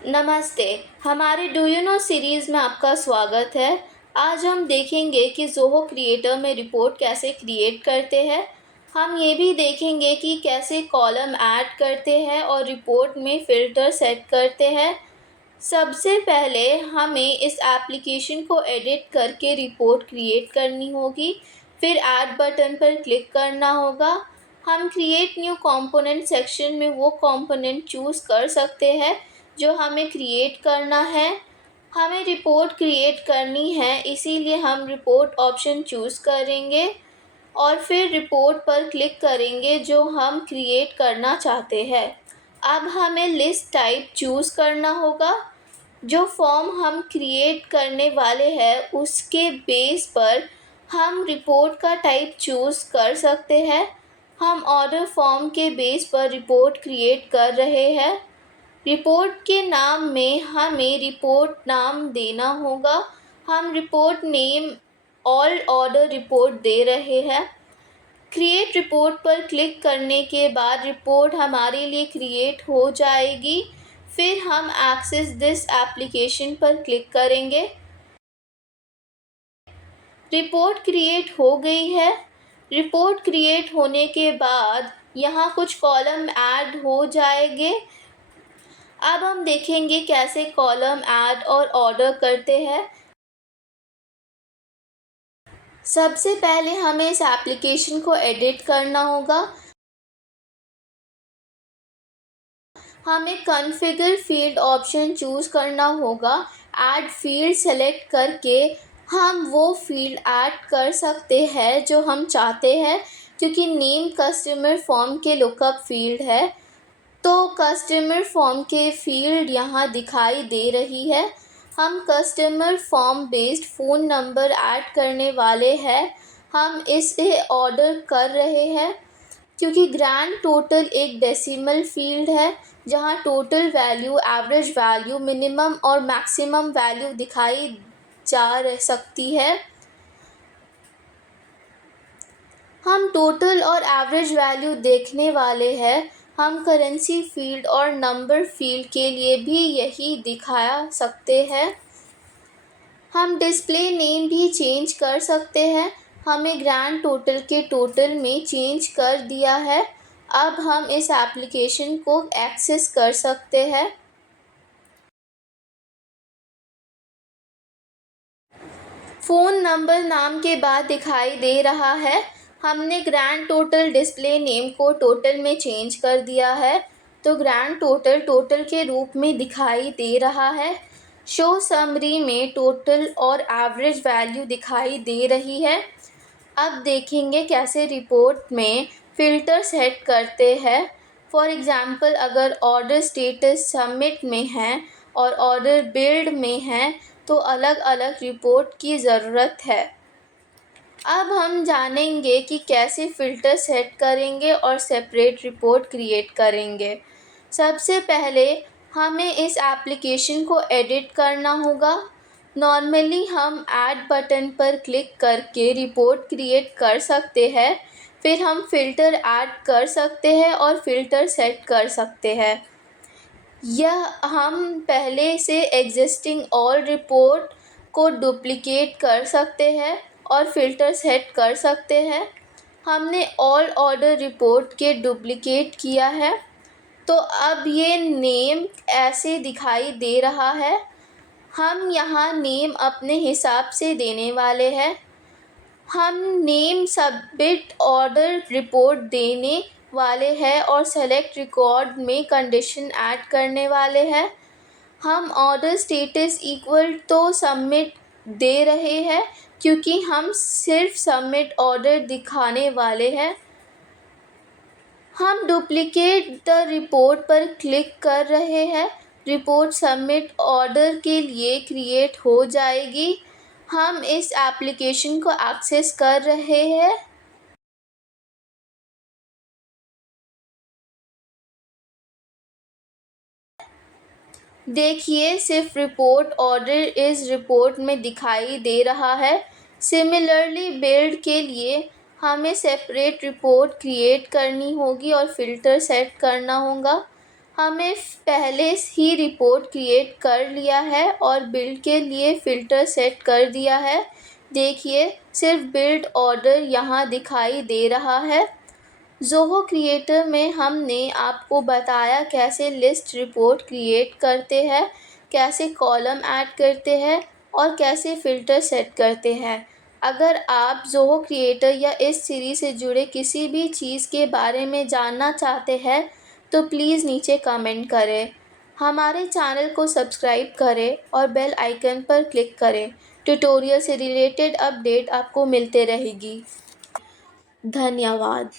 नमस्ते। हमारे do you know series में आपका स्वागत है। आज हम देखेंगे कि ज़ोहो क्रिएटर में रिपोर्ट कैसे क्रिएट करते हैं। हम ये भी देखेंगे कि कैसे कॉलम ऐड करते हैं और रिपोर्ट में फ़िल्टर सेट करते हैं। सबसे पहले हमें इस एप्लीकेशन को एडिट करके रिपोर्ट क्रिएट करनी होगी। फिर ऐड बटन पर क्लिक करना होगा। हम क्रिएट न्यू कंपोनेंट सेक्शन में वो कंपोनेंट चूज़ कर सकते हैं जो हमें क्रिएट करना है। हमें रिपोर्ट क्रिएट करनी है, इसीलिए हम रिपोर्ट ऑप्शन चूज़ करेंगे और फिर रिपोर्ट पर क्लिक करेंगे जो हम क्रिएट करना चाहते हैं। अब हमें लिस्ट टाइप चूज़ करना होगा। जो फॉर्म हम क्रिएट करने वाले हैं उसके बेस पर हम रिपोर्ट का टाइप चूज़ कर सकते हैं। हम ऑर्डर फॉर्म के बेस पर रिपोर्ट क्रिएट कर रहे हैं। रिपोर्ट के नाम में हमें रिपोर्ट नाम देना होगा। हम report name all order report दे रहे हैं। क्रिएट रिपोर्ट पर क्लिक करने के बाद रिपोर्ट हमारे लिए क्रिएट हो जाएगी। फिर हम एक्सेस दिस एप्लीकेशन पर क्लिक करेंगे। रिपोर्ट क्रिएट हो गई है। रिपोर्ट क्रिएट होने के बाद यहाँ कुछ कॉलम ऐड हो जाएंगे। अब हम देखेंगे कैसे कॉलम ऐड और ऑर्डर करते हैं। सबसे पहले हमें इस एप्लीकेशन को एडिट करना होगा। हमें कॉन्फ़िगर फील्ड ऑप्शन चूज़ करना होगा। ऐड फील्ड सेलेक्ट करके हम वो फील्ड ऐड कर सकते हैं जो हम चाहते हैं, क्योंकि नेम कस्टमर फॉर्म के लुकअप फील्ड है। तो कस्टमर फॉर्म के फील्ड यहाँ दिखाई दे रही है। हम customer form based phone number add करने वाले हैं। हम इसे ऑर्डर कर रहे हैं क्योंकि ग्रैंड टोटल एक डेसिमल फील्ड है जहाँ total value, average value, minimum और मैक्सिमम वैल्यू दिखाई जा सकती है। हम टोटल और एवरेज वैल्यू देखने वाले हैं। हम करेंसी फील्ड और नंबर फील्ड के लिए भी यही दिखा सकते हैं। हम डिस्प्ले नेम भी चेंज कर सकते हैं। हमें ग्रैंड टोटल के टोटल में चेंज कर दिया है। अब हम इस एप्लीकेशन को एक्सेस कर सकते हैं। फ़ोन नंबर नाम के बाद दिखाई दे रहा है। हमने ग्रैंड टोटल डिस्प्ले नेम को टोटल में चेंज कर दिया है, तो ग्रैंड टोटल टोटल के रूप में दिखाई दे रहा है। शो समरी में टोटल और एवरेज वैल्यू दिखाई दे रही है। अब देखेंगे कैसे रिपोर्ट में फ़िल्टर सेट करते हैं। फॉर एग्ज़ाम्पल, अगर ऑर्डर स्टेटस सबमिट में है और ऑर्डर बिल्ड में है तो अलग अलग रिपोर्ट की ज़रूरत है। अब हम जानेंगे कि कैसे फ़िल्टर सेट करेंगे और सेपरेट रिपोर्ट क्रिएट करेंगे। सबसे पहले हमें इस एप्लीकेशन को एडिट करना होगा। नॉर्मली हम ऐड बटन पर क्लिक करके रिपोर्ट क्रिएट कर सकते हैं। फिर हम फ़िल्टर ऐड कर सकते हैं और फ़िल्टर सेट कर सकते हैं। यह हम पहले से एग्जिस्टिंग ऑल रिपोर्ट को डुप्लिकेट कर सकते हैं और फ़िल्टर सेट कर सकते हैं। हमने ऑल ऑर्डर रिपोर्ट के डुप्लिकेट किया है, तो अब ये नेम ऐसे दिखाई दे रहा है। हम यहाँ नेम अपने हिसाब से देने वाले हैं। हम नेम सबमिट ऑर्डर रिपोर्ट देने वाले हैं और सेलेक्ट रिकॉर्ड में कंडीशन ऐड करने वाले हैं। हम ऑर्डर स्टेटस इक्वल तो सबमिट दे रहे हैं क्योंकि हम सिर्फ सबमिट ऑर्डर दिखाने वाले हैं। हम डुप्लिकेट द रिपोर्ट पर क्लिक कर रहे हैं। रिपोर्ट सबमिट ऑर्डर के लिए क्रिएट हो जाएगी। हम इस एप्लीकेशन को एक्सेस कर रहे हैं। देखिए, सिर्फ रिपोर्ट ऑर्डर इस रिपोर्ट में दिखाई दे रहा है। सिमिलरली बिल्ड के लिए हमें सेपरेट रिपोर्ट क्रिएट करनी होगी और फ़िल्टर सेट करना होगा। हमें पहले ही रिपोर्ट क्रिएट कर लिया है और बिल्ड के लिए फ़िल्टर सेट कर दिया है। देखिए, सिर्फ बिल्ड ऑर्डर यहाँ दिखाई दे रहा है। ज़ोहो क्रिएटर में हमने आपको बताया कैसे लिस्ट रिपोर्ट क्रिएट करते हैं, कैसे कॉलम ऐड करते हैं और कैसे फ़िल्टर सेट करते हैं। अगर आप ज़ोहो क्रिएटर या इस सीरीज़ से जुड़े किसी भी चीज़ के बारे में जानना चाहते हैं तो प्लीज़ नीचे कमेंट करें। हमारे चैनल को सब्सक्राइब करें और बेल आइकन पर क्लिक करें। ट्यूटोरियल से रिलेटेड अपडेट आपको मिलते रहेगी। धन्यवाद।